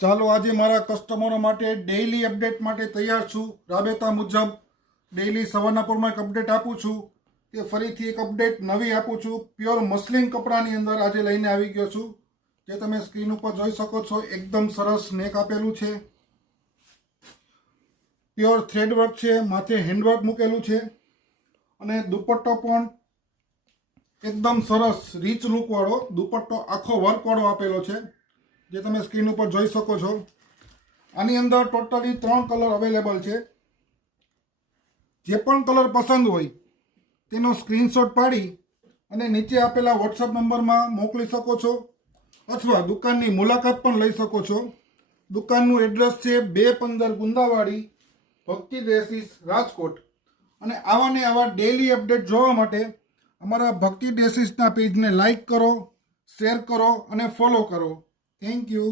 ચાલો આજે મારા કસ્ટમરો માટે ડેઇલી અપડેટ માટે તૈયાર છું। રાબેતા મુજબ ડેઇલી સવારના પોરમાં એક અપડેટ આપું છું, તે ફરીથી એક અપડેટ નવી આપું છું। પ્યોર મસલિન કપડાની અંદર આજે લઈને આવી ગયો છું, જે તમે સ્ક્રીન ઉપર જોઈ શકો છો। એકદમ સરસ નેક આપેલું છે, પ્યોર થ્રેડ વર્ક છે, માથે હેન્ડવર્ક મૂકેલું છે અને દુપટ્ટો પણ એકદમ સરસ રીચ લુકવાળો દુપટ્ટો આખો વર્કવાળો આપેલો છે, જે તમે સ્ક્રીન ઉપર જોઈ શકો છો। આની અંદર ટોટલી 3 કલર અવેલેબલ છે। જે પણ કલર પસંદ હોય તેનો સ્ક્રીનશોટ પાડી અને નીચે આપેલા વોટ્સઅપ નંબરમાં મોકલી શકો છો, અથવા દુકાનની મુલાકાત પણ લઈ શકો છો। દુકાનનું એડ્રેસ છે 215 ગુંદાવાડી, ભક્તિ ડ્રેસીસ, રાજકોટ। અને આવા ને આવા ડેઇલી અપડેટ જોવા માટે અમારા ભક્તિ ડ્રેસીસના પેજને લાઈક કરો, શેર કરો અને ફોલો કરો। Thank you.